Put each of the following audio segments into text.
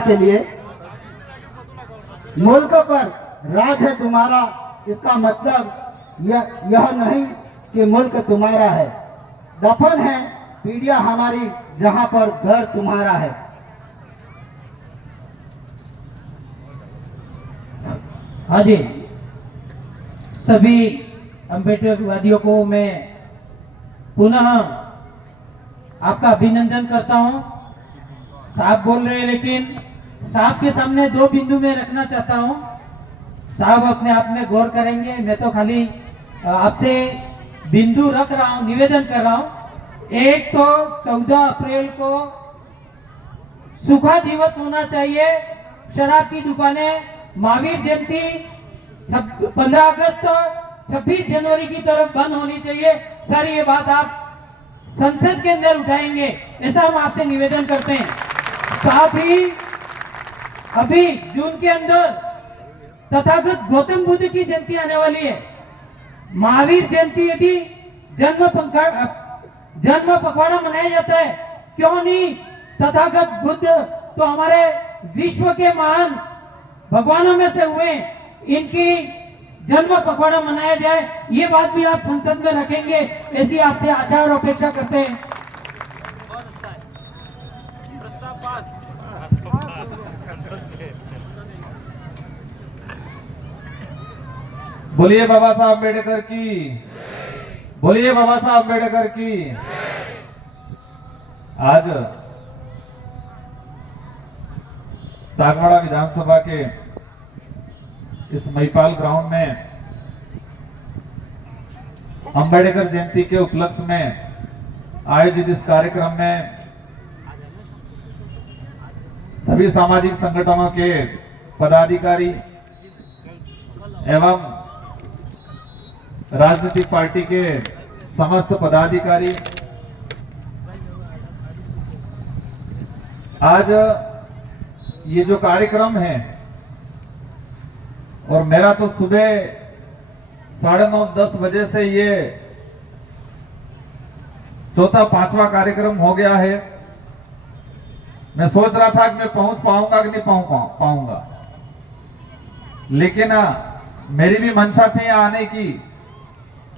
पंजाब के लिए। मुल्क पर राज है तुम्हारा, इसका मतलब यह नहीं कि मुल्क तुम्हारा है। दफन है पीढ़ियां हमारी जहां पर घर तुम्हारा है। हाँ जी, सभी अम्बेडकरवादियों को मैं पुनः आपका अभिनंदन करता हूं। साहब बोल रहे हैं, लेकिन साहब के सामने दो बिंदु में रखना चाहता हूं। साहब अपने आप में गौर करेंगे, मैं तो खाली आपसे बिंदु रख रहा हूं, निवेदन कर रहा हूं। एक तो 14 अप्रैल को सूखा दिवस होना चाहिए, शराब की दुकानें, महावीर जयंती 15 अगस्त 26 जनवरी की तरफ बंद होनी चाहिए। सर, ये बात आप संसद के अंदर उठाएंगे, ऐसा हम आपसे निवेदन करते हैं। साथ ही अभी जून के अंदर तथागत गौतम बुद्ध की जयंती आने वाली है। महावीर जयंती यदि जन्म पखवाड़ा मनाया जाता है, क्यों नहीं तथागत बुद्ध तो हमारे विश्व के महान भगवानों में से हुए, इनकी जन्म पखवाड़ा मनाया जाए। ये बात भी आप संसद में रखेंगे, ऐसी आपसे आशा और अपेक्षा करते हैं। बोलिए बाबा साहब अम्बेडकर की, बोलिए बाबा साहब अम्बेडकर की। आज सागवाड़ा विधानसभा के इस महिपाल ग्राउंड में अंबेडकर जयंती के उपलक्ष्य में आयोजित इस कार्यक्रम में सभी सामाजिक संगठनों के पदाधिकारी एवं राजनीतिक पार्टी के समस्त पदाधिकारी आज ये जो कार्यक्रम है, और मेरा तो सुबह 9:30-10 बजे से ये चौथा 5वां कार्यक्रम हो गया है। मैं सोच रहा था कि मैं पहुंच पाऊंगा कि नहीं पाऊंगा, लेकिन मेरी भी मंशा थी यहाँ आने की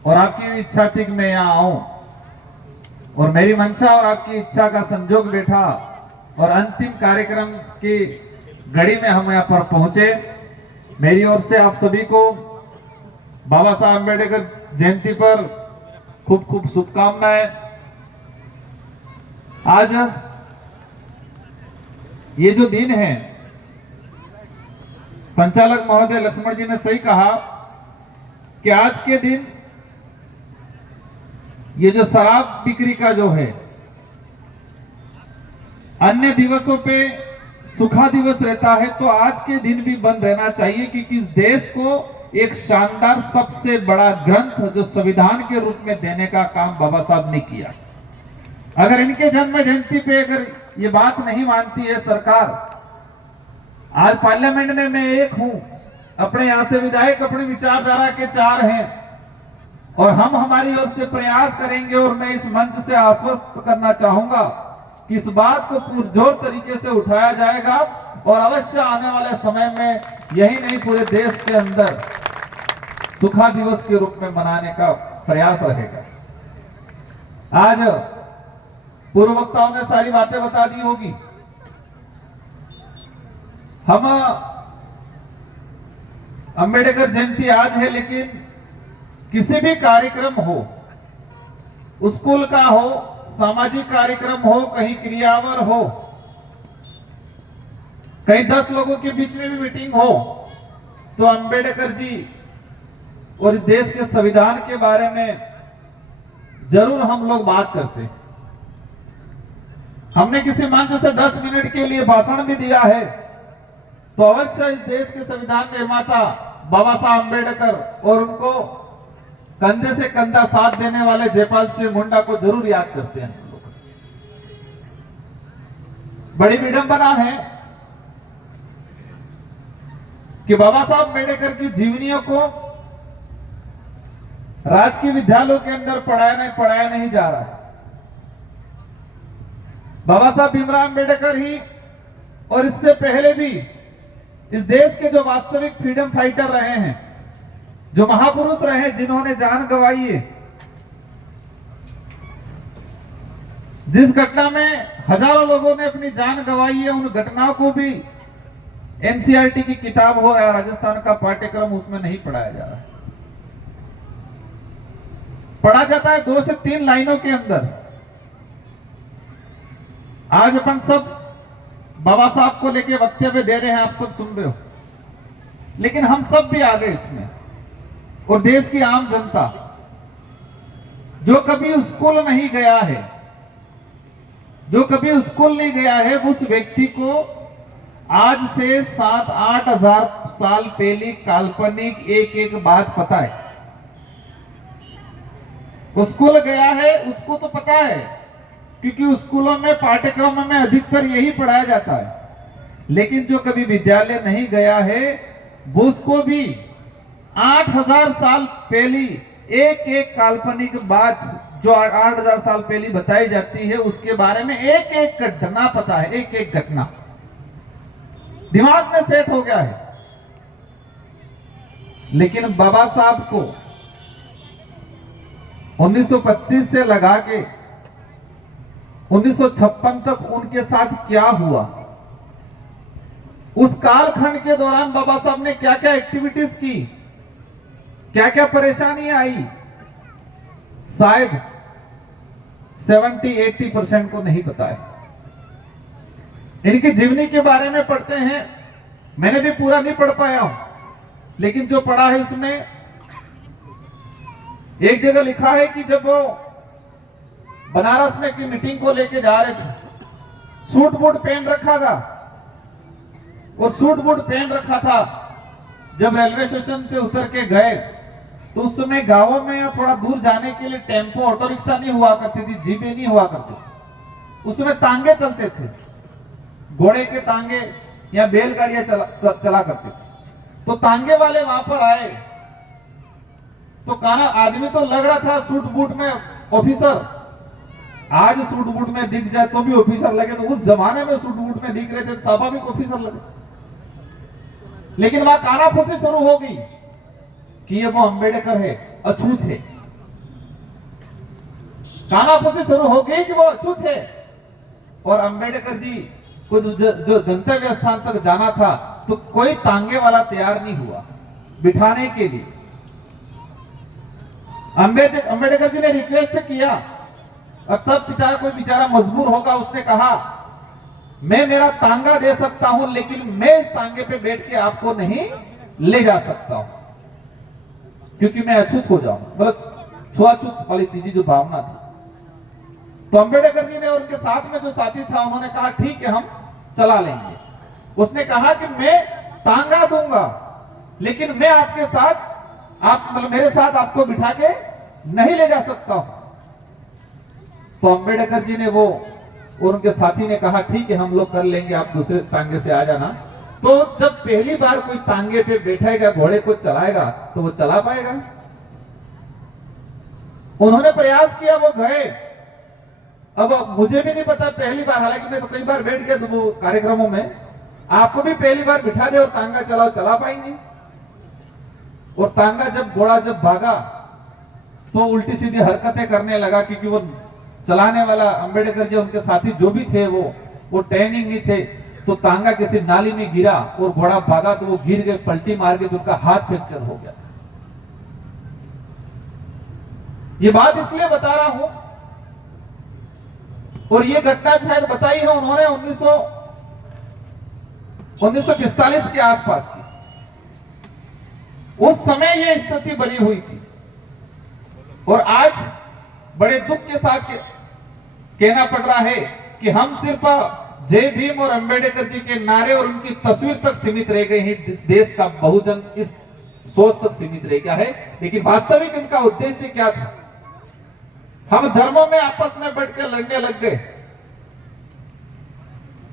और आपकी भी इच्छा थी कि मैं यहाँ आऊं, और मेरी मंशा और आपकी इच्छा का संजोग बैठा और अंतिम कार्यक्रम की घड़ी में हम यहाँ पर पहुंचे। मेरी ओर से आप सभी को बाबा साहब अम्बेडकर जयंती पर खूब खूब शुभकामनाएं। आज ये जो दिन है, संचालक महोदय लक्ष्मण जी ने सही कहा कि आज के दिन ये जो शराब बिक्री का जो है, अन्य दिवसों पे सूखा दिवस रहता है, तो आज के दिन भी बंद रहना चाहिए, क्योंकि इस देश को एक शानदार सबसे बड़ा ग्रंथ जो संविधान के रूप में देने का काम बाबा साहब ने किया। अगर इनके जन्म जयंती पे अगर ये बात नहीं मानती है सरकार, आज पार्लियामेंट में मैं एक हूं, अपने यहां से विधायक अपनी विचारधारा के 4 हैं, और हम हमारी ओर से प्रयास करेंगे, और मैं इस मंच से आश्वस्त करना चाहूंगा कि इस बात को पुरजोर तरीके से उठाया जाएगा, और अवश्य आने वाले समय में यही नहीं पूरे देश के अंदर सूखा दिवस के रूप में मनाने का प्रयास रहेगा। आज पूर्व वक्ताओं ने सारी बातें बता दी होगी। हम अंबेडकर जयंती आज है, लेकिन किसी भी कार्यक्रम हो, स्कूल का हो, सामाजिक कार्यक्रम हो, कहीं क्रियावर हो, कहीं 10 लोगों के बीच में भी मीटिंग हो, तो अंबेडकर जी और इस देश के संविधान के बारे में जरूर हम लोग बात करते हैं। हमने किसी मंच से 10 मिनट के लिए भाषण भी दिया है, तो अवश्य इस देश के संविधान निर्माता बाबा साहब अम्बेडकर और उनको कंधे से कंधा साथ देने वाले जयपाल सिंह मुंडा को जरूर याद करते हैं। बड़ी विडंबना है कि बाबा साहब अम्बेडकर की जीवनियों को राजकीय विद्यालयों के अंदर पढ़ाया नहीं जा रहा है। बाबा साहब भीमराव अम्बेडकर ही और इससे पहले भी इस देश के जो वास्तविक फ्रीडम फाइटर रहे हैं, जो महापुरुष रहे हैं, जिन्होंने जान गंवाई है, जिस घटना में हजारों लोगों ने अपनी जान गंवाई है, उन घटनाओं को भी एनसीईआरटी की किताब हो या राजस्थान का पाठ्यक्रम उसमें नहीं पढ़ाया जा रहा है। पढ़ा जाता है 2 से 3 लाइनों के अंदर। आज अपन सब बाबा साहब को लेके वक्तव्य दे रहे हैं, आप सब सुन रहे हो, लेकिन हम सब भी आ गए इसमें। और देश की आम जनता जो कभी स्कूल नहीं गया है, जो कभी स्कूल नहीं गया है, उस व्यक्ति को आज से 7-8 हजार साल पहले काल्पनिक एक एक बात पता है। स्कूल गया है उसको तो पता है, क्योंकि स्कूलों में पाठ्यक्रम में अधिकतर यही पढ़ाया जाता है। लेकिन जो कभी विद्यालय नहीं गया है, वो उसको भी 8000 साल पहली एक एक काल्पनिक बात जो 8000 साल पहले बताई जाती है, उसके बारे में एक एक घटना पता है, एक एक घटना दिमाग में सेट हो गया है। लेकिन बाबा साहब को 1925 से लगा के 1956 तक उनके साथ क्या हुआ, उस कालखंड के दौरान बाबा साहब ने क्या क्या एक्टिविटीज की, क्या क्या परेशानियां आई, शायद 70-80% को नहीं पता है। इनकी जीवनी के बारे में पढ़ते हैं, मैंने भी पूरा नहीं पढ़ पाया हूं, लेकिन जो पढ़ा है उसमें एक जगह लिखा है कि जब वो बनारस में की मीटिंग को लेके जा रहे थे, सूट बूट पहन रखा था, और सूट बूट पहन रखा था। जब रेलवे स्टेशन से उतर के गए तो उस समय गांवों में या थोड़ा दूर जाने के लिए टेम्पो, ऑटो रिक्शा नहीं हुआ करती थी, जीपें नहीं हुआ करती, उसमें तांगे चलते थे, घोड़े के तांगे या बैलगाड़ियां चला करते थे। तो तांगे वाले वहां पर आए तो काना आदमी तो लग रहा था सूट बूट में ऑफिसर, आज सूट बूट में दिख जाए तो भी ऑफिसर लगे, तो उस जमाने में सूट बूट में दिख रहे थे, स्वाभाविक ऑफिसर लगे। लेकिन वहां कानाफूसी शुरू हो गई कि ये वो अंबेडकर है, अछूत है। कानाफूसी शुरू हो गई कि वो अछूत है, और अंबेडकर जी को जो गंतव्य स्थान तक जाना था तो कोई तांगे वाला तैयार नहीं हुआ बिठाने के लिए। अंबेडकर जी ने रिक्वेस्ट किया, और तब पिता कोई बेचारा मजबूर होगा, उसने कहा मैं मेरा तांगा दे सकता हूं, लेकिन मैं इस तांगे पे बैठ के आपको नहीं ले जा सकता हूं, क्योंकि मैं अछूत हो जाऊं, मतलब छुआछूत वाली चीज जो भावना थी। तो अंबेडकर जी ने और उनके साथ में जो साथी था उन्होंने कहा ठीक है हम चला लेंगे। उसने कहा कि मैं तांगा दूंगा, लेकिन मैं आपके साथ, आप मतलब मेरे साथ आपको बिठा के नहीं ले जा सकता हूं। तो अंबेडकर जी ने वो और उनके साथी ने कहा ठीक है हम लोग कर लेंगे, आप दूसरे तांगे से आ जाना। तो जब पहली बार कोई तांगे पे बैठेगा, घोड़े को चलाएगा, तो वो चला पाएगा। उन्होंने प्रयास किया, वो गए। अब मुझे भी नहीं पता पहली बार, हालांकि मैं तो कई बार बैठ गया वो कार्यक्रमों में, आपको भी पहली बार बिठा दे और तांगा चलाओ, चला पाएंगे। और तांगा जब घोड़ा जब भागा तो उल्टी सीधी हरकतें करने लगा, क्योंकि वो चलाने वाला अंबेडकर जी उनके साथी जो भी थे वो ट्रेनिंग नहीं थे। तो तांगा किसी नाली में गिरा और घोड़ा भागा तो वो गिर गए, पलटी मार के, तो उनका हाथ फ्रैक्चर हो गया। ये बात इसलिए बता रहा हूं, और ये घटना शायद बताई है उन्होंने 1945 के आसपास की। उस समय ये स्थिति बनी हुई थी, और आज बड़े दुख के साथ कहना पड़ रहा है कि हम सिर्फ जय भीम और अंबेडकर जी के नारे और उनकी तस्वीर तक सीमित रह गए हैं, इस देश का बहुजन इस सोच तक सीमित रह गया है। लेकिन वास्तविक इनका उद्देश्य क्या था? हम धर्मों में आपस में बैठकर लड़ने लग गए।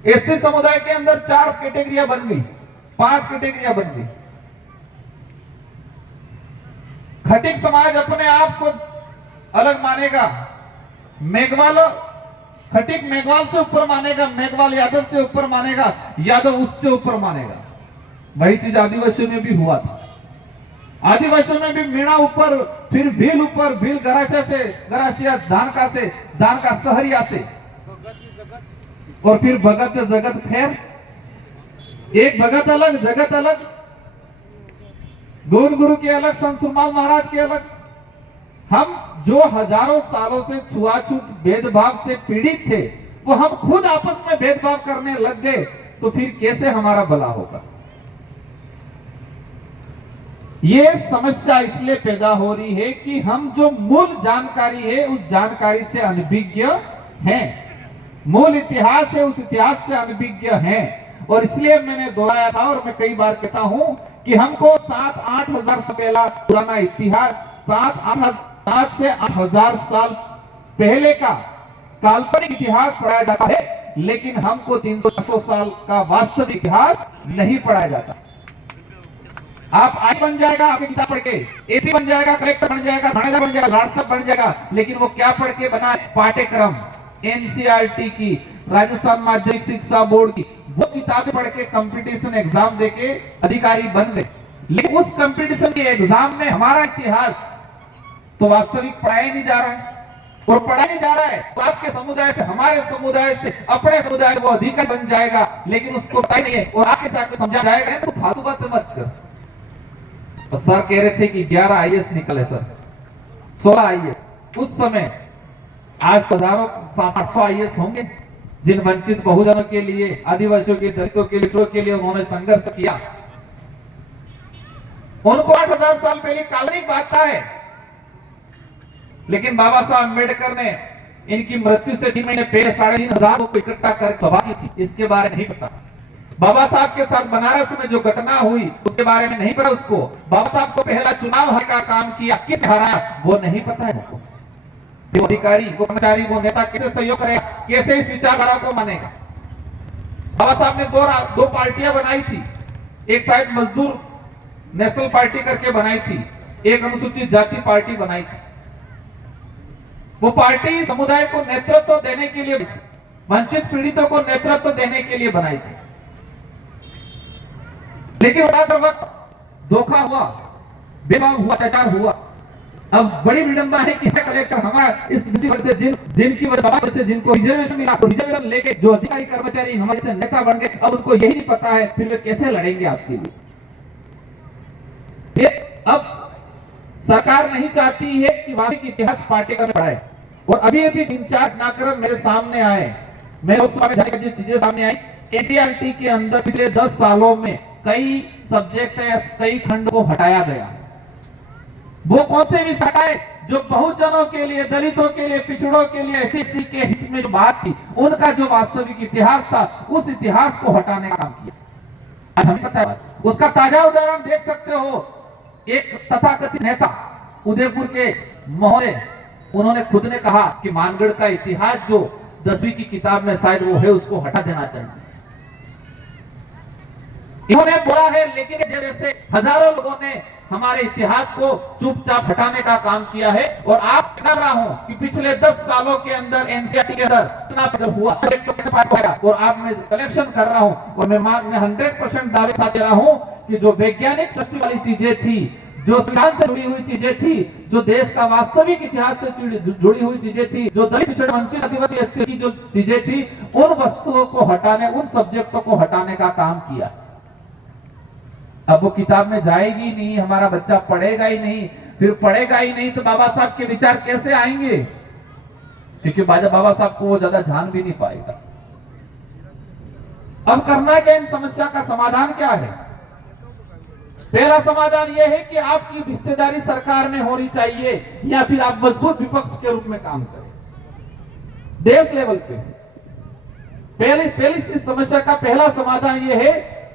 एससी समुदाय के अंदर 4 कैटेगरियां बन गई, 5 कैटेगरियां बन गई। खटिक समाज अपने आप को अलग मानेगा, मेघवाल खटीक मेघवाल से ऊपर मानेगा, मेघवाल यादव से ऊपर मानेगा, यादव उससे ऊपर मानेगा। वही चीज आदिवासियों में भी हुआ था। आदिवासियों में भी मीणा ऊपर, फिर भील ऊपर, भील गरासिया धान का सहरिया से, और फिर भगत जगत खैर। एक भगत अलग, जगत अलग, गौर गुरु के अलग, संत सुरमाल महाराज के अलग। हम जो हजारों सालों से छुआछूत भेदभाव से पीड़ित थे, वो हम खुद आपस में भेदभाव करने लग गए, तो फिर कैसे हमारा भला होगा? ये समस्या इसलिए पैदा हो रही है कि हम जो मूल जानकारी है उस जानकारी से अनभिज्ञ हैं, मूल इतिहास है उस इतिहास से अनभिज्ञ हैं। और इसलिए मैंने दोहराया था और मैं कई बार कहता हूं कि हमको 7-8 हजार से पहला पुराना इतिहास, 7 से 8 हजार साल पहले का काल्पनिक इतिहास पढ़ाया जाता है, लेकिन हमको 300-400 साल का वास्तविक इतिहास नहीं पढ़ाया जाता। आप आई बन जाएगा आपकी किताब पढ़ के, एसी बन जाएगा, कलेक्टर बन जाएगा, थानेदार बन जाएगा, लाडसाब बन जाएगा, लेकिन वो क्या पढ़ के बना है? पाठ्यक्रम एनसीईआरटी की, राजस्थान माध्यमिक शिक्षा बोर्ड की वो किताबें पढ़ के कंपटीशन एग्जाम देके अधिकारी बन गए। लेकिन उस कंपटीशन के एग्जाम में हमारा इतिहास तो वास्तविक पढ़ाया नहीं जा रहा है, और पढ़ाया नहीं जा रहा है तो आपके समुदाय से, हमारे समुदाय से, अपने समुदाय से वो अधिकारी बन जाएगा, लेकिन उसको पता ही नहीं है और आपके साथ समझा जाएगा तो फालतू बात मत कर। तो सर कह रहे थे कि 11 आईएएस निकले सर, 16 आईएएस उस समय, आज हजारों 700-800 आईएएस होंगे जिन वंचित बहुजनों के लिए, आदिवासियों के, दलितों के लिए उन्होंने संघर्ष किया। उनको 8000 साल पहले काल्पनिक बात है, लेकिन बाबा साहब अम्बेडकर ने इनकी मृत्यु से 3 महीने पहले 3500 लोगों को इकट्ठा कर सभा की थी। इसके बारे में नहीं पता। बाबा साहब के साथ बनारस में जो घटना हुई उसके बारे में नहीं पता उसको। बाबा साहब को पहला चुनाव हार का काम किया, किस हराया वो नहीं पता है उनको। वो अधिकारी, वो कर्मचारी, वो नेता कैसे सहयोग करेगा, कैसे इस विचारधारा को मानेगा? बाबा साहब ने दो पार्टियां बनाई थी, एक शायद मजदूर नेशनल पार्टी करके बनाई थी, एक अनुसूचित जाति पार्टी बनाई थी। वो पार्टी समुदाय को नेतृत्व देने के लिए, वंचित पीड़ितों को नेतृत्व देने के लिए बनाई थी, लेकिन वक्त धोखा हुआ, बेभाव हुआ, अत्याचार हुआ। अब बड़ी विडंबना है कि कलेक्टर हमारा इस से जिनकी वजह से जिनको रिजर्वेशन मिला, रिजर्वेशन लेके जो अधिकारी कर्मचारी हमारे से नेता बन गए, अब उनको यही नहीं पता है फिर वे कैसे लड़ेंगे आपके लिए। अब सरकार नहीं चाहती है कि वास्तविक इतिहास पाठ्यक्रम में पढ़ाए, और अभी 3-4 घटनाक्रम मेरे सामने आए। मैं उस समय जो चीजें सामने आई, एनसीईआरटी के अंदर पिछले 10 सालों में कई सब्जेक्ट, कई खंड को हटाया गया। वो कौन से विषय हटाए जो बहुजनों के लिए, दलितों के लिए, पिछड़ों के लिए, एसटी के हित में जो बात थी, उनका जो वास्तविक इतिहास था, उस इतिहास को हटाने का काम किया। आज हमें पता है, उसका ताजा उदाहरण देख सकते हो। एक तथाकथित नेता उदयपुर के महोदय, उन्होंने खुद ने कहा कि मानगढ़ का इतिहास जो 10वीं की किताब में शायद वो है, उसको हटा देना चाहिए। इन्होंने बोला है, लेकिन जैसे हजारों लोगों ने हमारे इतिहास को चुपचाप हटाने का काम किया है। और आप कर रहा हूं कि पिछले 10 सालों के अंदर एनसीईआरटी के अंदर इतना हुआ, और आप मैं कलेक्शन कर रहा हूं, और मैं 100% दावे साथ दे रहा हूं कि जो वैज्ञानिक दृष्टि वाली चीजें थी, जो संविधान से जुड़ी हुई चीजें थी, जो देश का वास्तविक इतिहास से जुड़ी हुई चीजें थी, जो दलित, पिछड़े, वंचित, आदिवासी, एससी की जो चीजें थी, उन वस्तुओं को हटाने, उन सब्जेक्टों को हटाने का काम किया। अब वो किताब में जाएगी नहीं, हमारा बच्चा पढ़ेगा ही नहीं, फिर पढ़ेगा ही नहीं तो बाबा साहब के विचार कैसे आएंगे? क्योंकि बाबा साहब को वो ज्यादा जान भी नहीं पाएगा। अब करना क्या, इन समस्या का समाधान क्या है? पहला समाधान यह है कि आपकी हिस्सेदारी सरकार में होनी चाहिए, या फिर आप मजबूत विपक्ष के रूप में काम करें देश लेवल पे। पहली इस समस्या का पहला समाधान यह है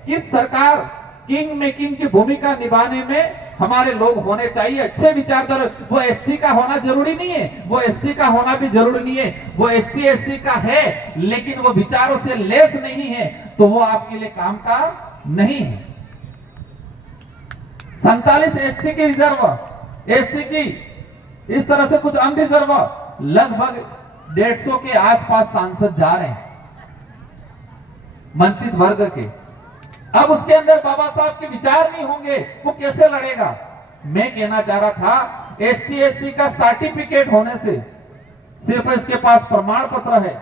कि सरकार किंग मेकिंग की भूमिका निभाने में हमारे लोग होने चाहिए, अच्छे विचारधारा। वो एसटी का होना जरूरी नहीं है, वो एससी का होना भी जरूरी नहीं है, वो एसटी एससी का है, लेकिन वो विचारों से लेस नहीं है तो वो आपके लिए काम का नहीं है। 47 एसटी की रिजर्व, एससी की इस तरह से कुछ अनरिजर्व, लगभग 150 के आसपास सांसद जा रहे हैं वंचित वर्ग के। अब उसके अंदर बाबा साहब के विचार नहीं होंगे, वो कैसे लड़ेगा? मैं कहना चाह रहा था एसटी एससी का सर्टिफिकेट होने से, सिर्फ इसके पास प्रमाण पत्र है,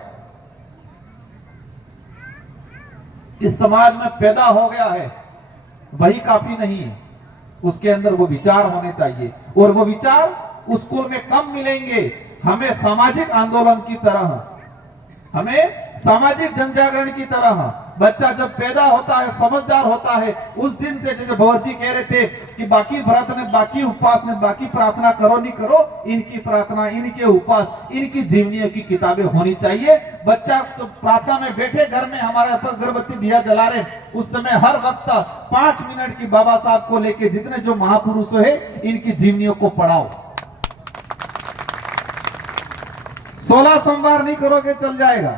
इस समाज में पैदा हो गया है, वही काफी नहीं है। उसके अंदर वो विचार होने चाहिए, और वो विचार स्कूल में कम मिलेंगे। हमें सामाजिक आंदोलन की तरह, हमें सामाजिक जनजागरण की तरह, बच्चा जब पैदा होता है, समझदार होता है, उस दिन से, जैसे भवर जी कह रहे थे कि बाकी व्रत ने, बाकी उपवास ने, बाकी प्रार्थना करो नहीं करो, इनकी प्रार्थना, इनके उपवास, इनकी जीवनियों की किताबें होनी चाहिए। बच्चा जब प्रार्थना में बैठे, घर में हमारे अगरबत्ती दिया जला रहे, उस समय हर वक्त 5 मिनट की बाबा साहब को लेके जितने जो महापुरुष है, इनकी जीवनियों को पढ़ाओ। 16 सोमवार नहीं करोगे चल जाएगा,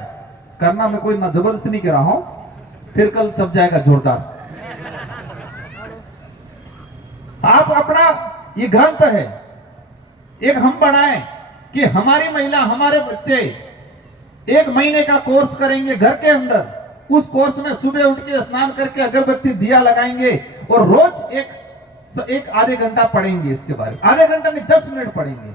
करना मैं कोई ना जबरदस्ती नहीं कह रहा हूं, फिर कल छप जाएगा जोरदार। आप अपना ये ग्रंथ है, एक हम बनाए कि हमारी महिला, हमारे बच्चे 1 महीने का कोर्स करेंगे घर के अंदर। उस कोर्स में सुबह उठ के स्नान करके अगरबत्ती दिया लगाएंगे और रोज एक आधे घंटा पढ़ेंगे इसके बारे में। आधे घंटा नहीं, 10 मिनट पढ़ेंगे।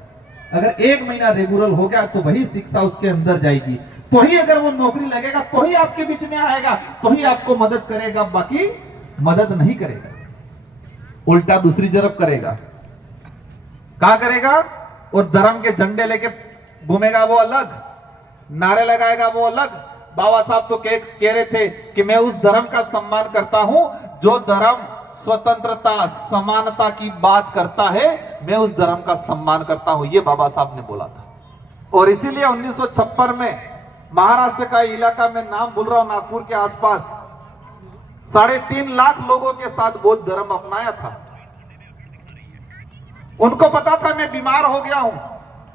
अगर 1 महीना रेगुलर हो गया तो वही शिक्षा उसके अंदर जाएगी, तो ही अगर वो नौकरी लगेगा, तो ही आपके बीच में आएगा, तो ही आपको मदद करेगा, बाकी मदद नहीं करेगा, उल्टा दूसरी तरफ करेगा। क्या करेगा? और धर्म के झंडे लेके घूमेगा वो अलग, नारे लगाएगा वो अलग। बाबा साहब तो कह रहे थे कि मैं उस धर्म का सम्मान करता हूं जो धर्म स्वतंत्रता, समानता की बात करता है, मैं उस धर्म का सम्मान करता हूं, ये बाबा साहब ने बोला था। और इसीलिए 1956 में महाराष्ट्र का इलाका में नाम बोल रहा हूं, नागपुर के आसपास 3.5 लाख लोगों के साथ बौद्ध धर्म अपनाया था। उनको पता था मैं बीमार हो गया हूं,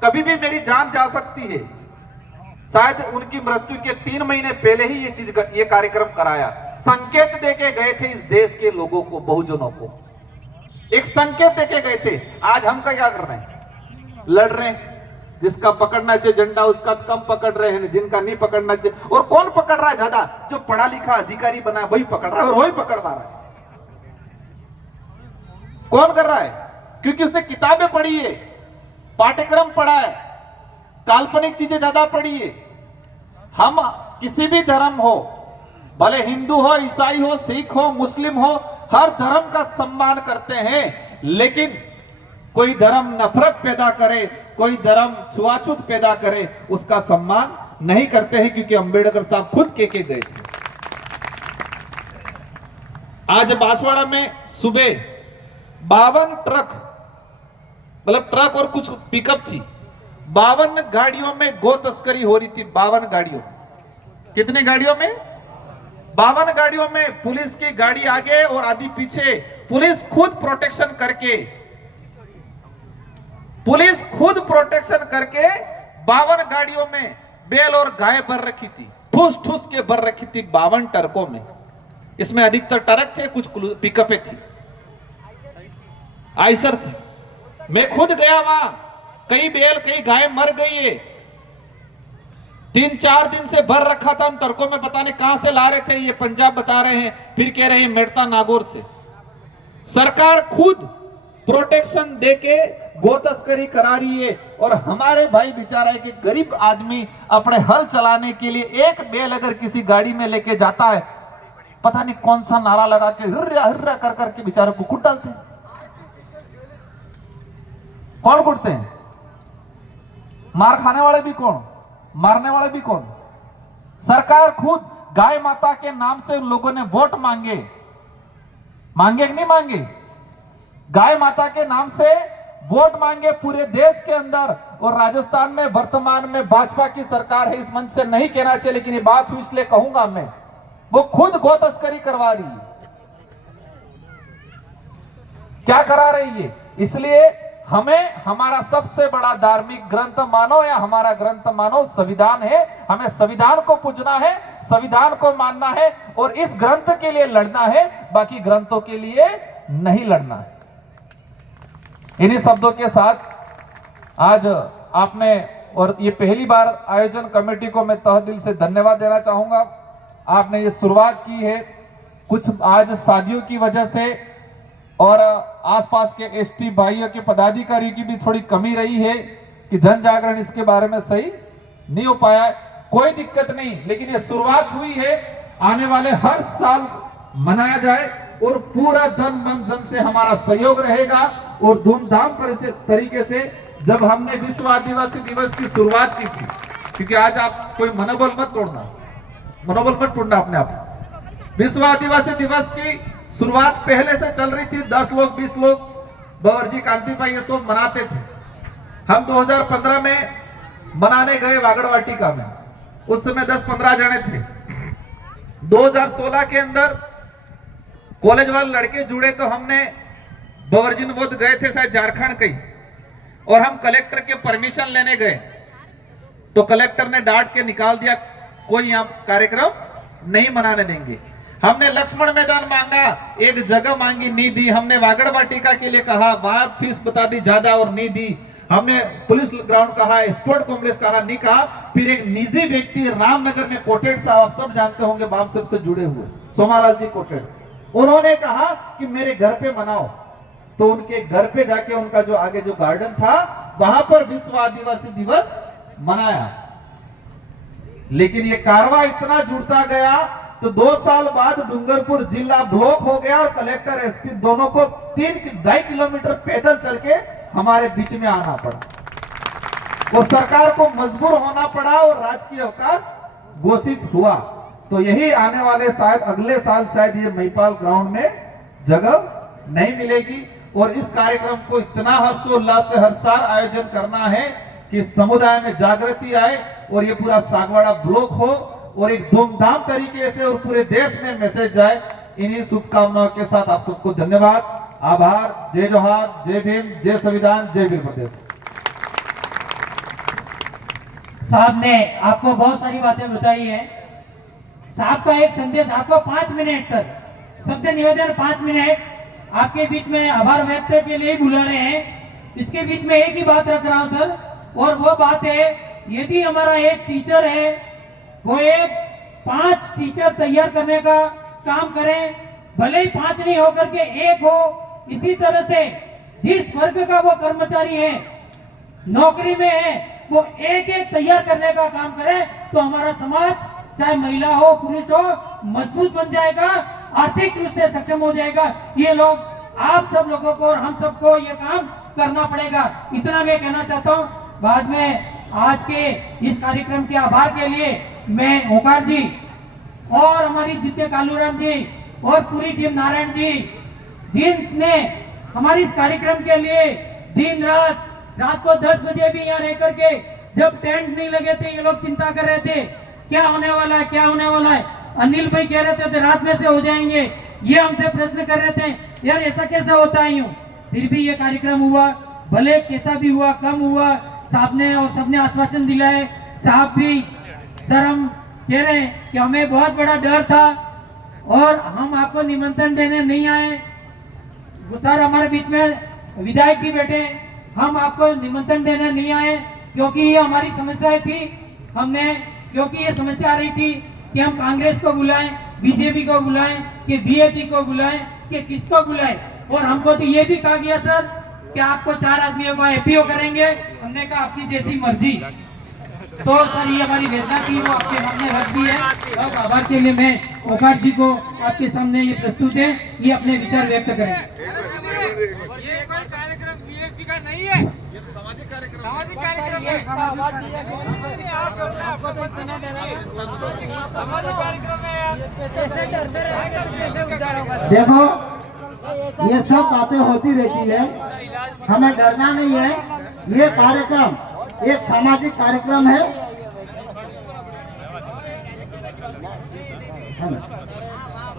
कभी भी मेरी जान जा सकती है। शायद उनकी मृत्यु के 3 महीने पहले ही ये कार्यक्रम कराया। संकेत देके गए थे इस देश के लोगों को, बहुजनों को एक संकेत देके गए थे। आज हम क्या कर रहे हैं? लड़ रहे हैं। जिसका पकड़ना चाहिए झंडा उसका कम पकड़ रहे हैं, जिनका नहीं पकड़ना चाहिए। और कौन पकड़ रहा है ज्यादा? जो पढ़ा लिखा अधिकारी बना वही पकड़ रहा है, और वही पकड़ पा रहा है। कौन कर रहा है? क्योंकि उसने किताबें पढ़ी है, पाठ्यक्रम पढ़ा है, काल्पनिक चीजें ज्यादा पढ़ी है। हम किसी भी धर्म हो, भले हिंदू हो, ईसाई हो, सिख हो, मुस्लिम हो, हर धर्म का सम्मान करते हैं। लेकिन कोई धर्म नफरत पैदा करे, कोई धर्म छुआछूत पैदा करे, उसका सम्मान नहीं करते हैं, क्योंकि अंबेडकर साहब खुद के गए थे। आज बांसवाड़ा में सुबह 52 ट्रक, मतलब ट्रक और कुछ पिकअप थी, 52 गाड़ियों में गो तस्करी हो रही थी। 52 गाड़ियों, कितने गाड़ियों में? 52 गाड़ियों में। पुलिस की गाड़ी आगे और आधी पीछे, पुलिस खुद प्रोटेक्शन करके 52 गाड़ियों में बैल और गाय भर रखी थी, ठूस ठूस के भर रखी थी 52 ट्रकों में। इसमें अधिकतर ट्रक थे, कुछ पिकअपें थी, आइसर थी। मैं खुद गया वहां, कई बैल कई गाय मर गई है। 3-4 दिन से भर रखा था उन ट्रकों में, पता नहीं कहां से ला रहे थे, ये पंजाब बता रहे हैं, फिर कह रहे हैं मेड़ता नागौर से। सरकार खुद प्रोटेक्शन देके गो तस्करी करा रही है। और हमारे भाई बेचारा है कि गरीब आदमी अपने हल चलाने के लिए एक बैल अगर किसी गाड़ी में लेके जाता है, पता नहीं कौन सा नारा लगा के हिर्रा हिर्रा कर करके बेचारे को कूट डालते हैं। कौन कूटते हैं? मार खाने वाले भी कौन, मारने वाले भी कौन? सरकार खुद गाय माता के नाम से उन लोगों ने वोट मांगे कि नहीं मांगे? गाय माता के नाम से वोट मांगे पूरे देश के अंदर। और राजस्थान में वर्तमान में भाजपा की सरकार है, इस मंच से नहीं कहना चाहिए लेकिन ये बात हुई इसलिए कहूंगा मैं, वो खुद गो तस्करी करवा रही है। क्या करा रही है? इसलिए हमें हमारा सबसे बड़ा धार्मिक ग्रंथ मानो या हमारा ग्रंथ मानो संविधान है। हमें संविधान को पूजना है, संविधान को मानना है और इस ग्रंथ के लिए लड़ना है, बाकी ग्रंथों के लिए नहीं लड़ना है। इन्हीं शब्दों के साथ आज आपने और ये पहली बार आयोजन कमेटी को मैं तहे दिल से धन्यवाद देना चाहूंगा। आपने ये शुरुआत की है, कुछ आज शादियों की वजह से और आसपास के एसटी भाइयों के पदाधिकारी की भी थोड़ी कमी रही है कि जन जागरण इसके बारे में सही नहीं हो पाया। कोई दिक्कत नहीं, लेकिन ये शुरुआत हुई है, आने वाले हर साल मनाया जाए और पूरा धन मन धन से हमारा सहयोग रहेगा और धूमधाम तरीके से। जब हमने विश्व आदिवासी दिवस की शुरुआत की थी, क्योंकि आज आप कोई मनोबल मत तोड़ना अपने आप। विश्व आदिवासी दिवस की शुरुआत पहले से चल रही थी, 10 लोग 20 लोग बवरजी कांति भाई ये सब मनाते थे। हम 2015 में मनाने गए वागड़वाटिका में, उस समय 10-15 जने थे। 2016 के अंदर कॉलेज वाले लड़के जुड़े तो हमने बवरजिन बोध गए थे शायद झारखंड कहीं, और हम कलेक्टर के परमिशन लेने गए तो कलेक्टर ने डांट के निकाल दिया, कोई यहाँ कार्यक्रम नहीं मनाने देंगे। हमने लक्ष्मण मैदान मांगा, एक जगह मांगी, नहीं दी। हमने वागड़वाटिका के लिए कहा, वहां फीस बता दी ज्यादा और नहीं दी। हमने पुलिस ग्राउंड कहा, स्पोर्ट कॉम्प्लेक्स कहा, नहीं कहा। फिर एक निजी व्यक्ति रामनगर में कोटेड साहब, आप सब जानते होंगे, बाम सब से जुड़े हुए सोमालाल जी कोटेड, उन्होंने कहा कि मेरे घर पे मनाओ। तो उनके घर पे जाके उनका जो आगे जो गार्डन था वहां पर विश्व आदिवासी दिवस मनाया। लेकिन ये कारवा इतना जुड़ता गया तो 2 साल बाद डूंगरपुर जिला ब्लॉक हो गया और कलेक्टर एसपी दोनों को 3-2.5 किलोमीटर पैदल चल के हमारे बीच में आना पड़ा और सरकार को मजबूर होना पड़ा और राजकीय अवकाश घोषित हुआ। तो यही आने वाले शायद अगले साल शायद ये महिपाल ग्राउंड में जगह नहीं मिलेगी। और इस कार्यक्रम को इतना हर्षोल्लास से हर साल आयोजन करना है कि समुदाय में जागृति आए और ये पूरा सागवाड़ा ब्लॉक हो और एक धूमधाम तरीके से और पूरे देश में मैसेज जाए। इन्हीं शुभकामनाओं के साथ आप सबको धन्यवाद, आभार, जय जोहार, जय भीम, जय संविधान, जय वीर प्रदेश। साहब ने आपको बहुत सारी बातें बताई हैं। साहब का एक संदेश, आपको 5 मिनट सर, सबसे निवेदन 5 मिनट आपके बीच में आभार व्यक्त के लिए बुला रहे हैं। इसके बीच में एक ही बात रख रहा हूं सर, और वो बात है, यदि हमारा एक टीचर है वो एक 5 टीचर तैयार करने का काम करें, भले ही 5 नहीं होकर के 1 हो। इसी तरह से जिस वर्ग का वो कर्मचारी है, नौकरी में है, वो एक तैयार करने का काम करे तो हमारा समाज, चाहे महिला हो पुरुष हो, मजबूत बन जाएगा, आर्थिक रूप से सक्षम हो जाएगा। ये लोग, आप सब लोगों को और हम सबको ये काम करना पड़ेगा। इतना मैं कहना चाहता हूँ। बाद में आज के इस कार्यक्रम के आभार के लिए मैं ओंकार जी और हमारी जितने कालूराम जी और पूरी टीम नारायण जी, जिनने हमारी इस कार्यक्रम के लिए दिन रात को 10 बजे भी यहाँ रह करके, जब टेंट नहीं लगे थे, ये लोग चिंता कर रहे थे क्या होने वाला है, क्या होने वाला है। अनिल भाई कह रहे थे रात में से हो जाएंगे, ये हमसे प्रश्न कर रहे थे यार ऐसा कैसे होता है यूं। फिर भी ये कार्यक्रम हुआ, भले कैसा भी हुआ, कम हुआ, साहब ने और सबने आश्वासन दिलाए। साहब भी सर, हम कह रहे हैं कि हमें बहुत बड़ा डर था और हम आपको निमंत्रण देने नहीं आए। सर हमारे बीच में विधायक जी बैठे, हम आपको निमंत्रण देने नहीं आए क्योंकि ये हमारी समस्या थी। हमने, क्योंकि ये समस्या आ रही थी कि हम कांग्रेस को बुलाएं, बीजेपी को बुलाएं, कि बीएपी को बुलाएं, कि किसको बुलाएं। और हमको तो ये भी कहा गया सर कि आपको 4 आदमियों को एपीओ करेंगे। हमने कहा आपकी जैसी मर्जी। तो सर ये हमारी वेदना थी, वो आपके सामने रख दी है। अब आभार के लिए मैं ओंकार जी को आपके सामने ये प्रस्तुत है, ये अपने विचार व्यक्त करें। ये कोई कार्यक्रम बीएपी का नहीं है, ये तो सामाजिक कार्यक्रम है। सामाजिक कार्यक्रम है, नहीं आप आपको तो सुना दे रहे हैं, सामाजिक कार्यक्रम है यार। कैसे डरते रहे, देखो ये सब बातें होती रहती है, हमें डरना नहीं है। ये कार्यक्रम एक सामाजिक कार्यक्रम है।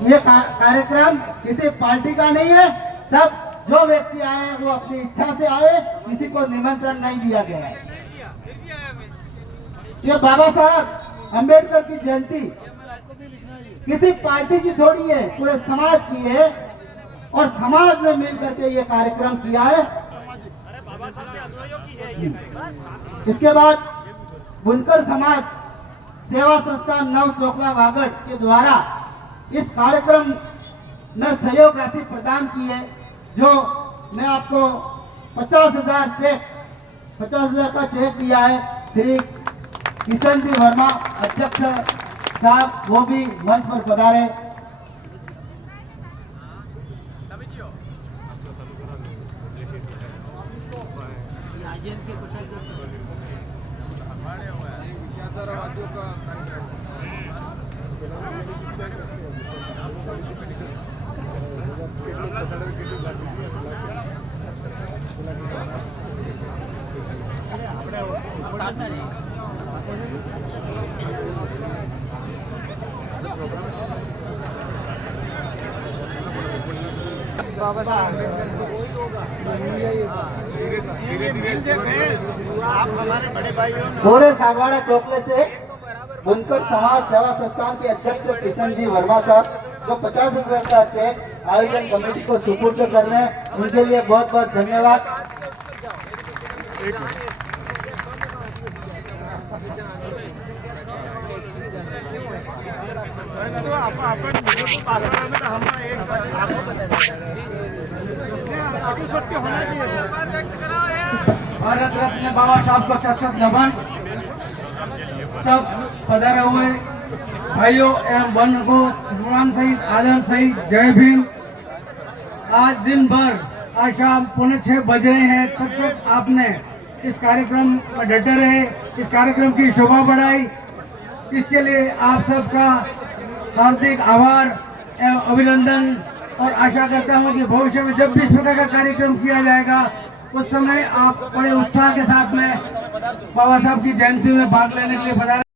ये कार्यक्रम किसी पार्टी का नहीं है। सब जो व्यक्ति आए वो अपनी इच्छा से आए, किसी को निमंत्रण नहीं दिया गया है। ये बाबा साहब अंबेडकर की जयंती किसी पार्टी की थोड़ी है, पूरे समाज की है और समाज ने मिल करके ये कार्यक्रम किया है। इसके बाद बुनकर समाज सेवा संस्थान नव चोकला वागड़ के द्वारा इस कार्यक्रम में सहयोग राशि प्रदान की है, जो मैं आपको 50,000 का चेक दिया है। श्री किशन जी वर्मा अध्यक्ष साहब वो भी मंच पर पधारे। गोरे सागवाड़ा चौकले से बुनकर समाज सेवा संस्थान के अध्यक्ष किशन जी वर्मा साहब जो 50,000 का चेक आयोजन कमेटी को सुपुर्द कर रहे हैं, उनके लिए बहुत बहुत धन्यवाद। भारत रत्न बाबा साहब को सशक्त नमन। सब पधारे हुए भाइयों एवं बहनों को सम्मान सहित आदर सहित जय भीम। आज दिन भर आज शाम 5:45 बज रहे हैं, तब तक आपने इस कार्यक्रम में डटे रहे, इस कार्यक्रम की शोभा बढ़ाई। इसके लिए आप सबका हार्दिक आभार एवं अभिनंदन। और आशा करता हूं कि भविष्य में जब भी इस प्रकार का कार्यक्रम किया जाएगा उस समय आप बड़े उत्साह के साथ में बाबा साहब की जयंती में भाग लेने के लिए पधारें।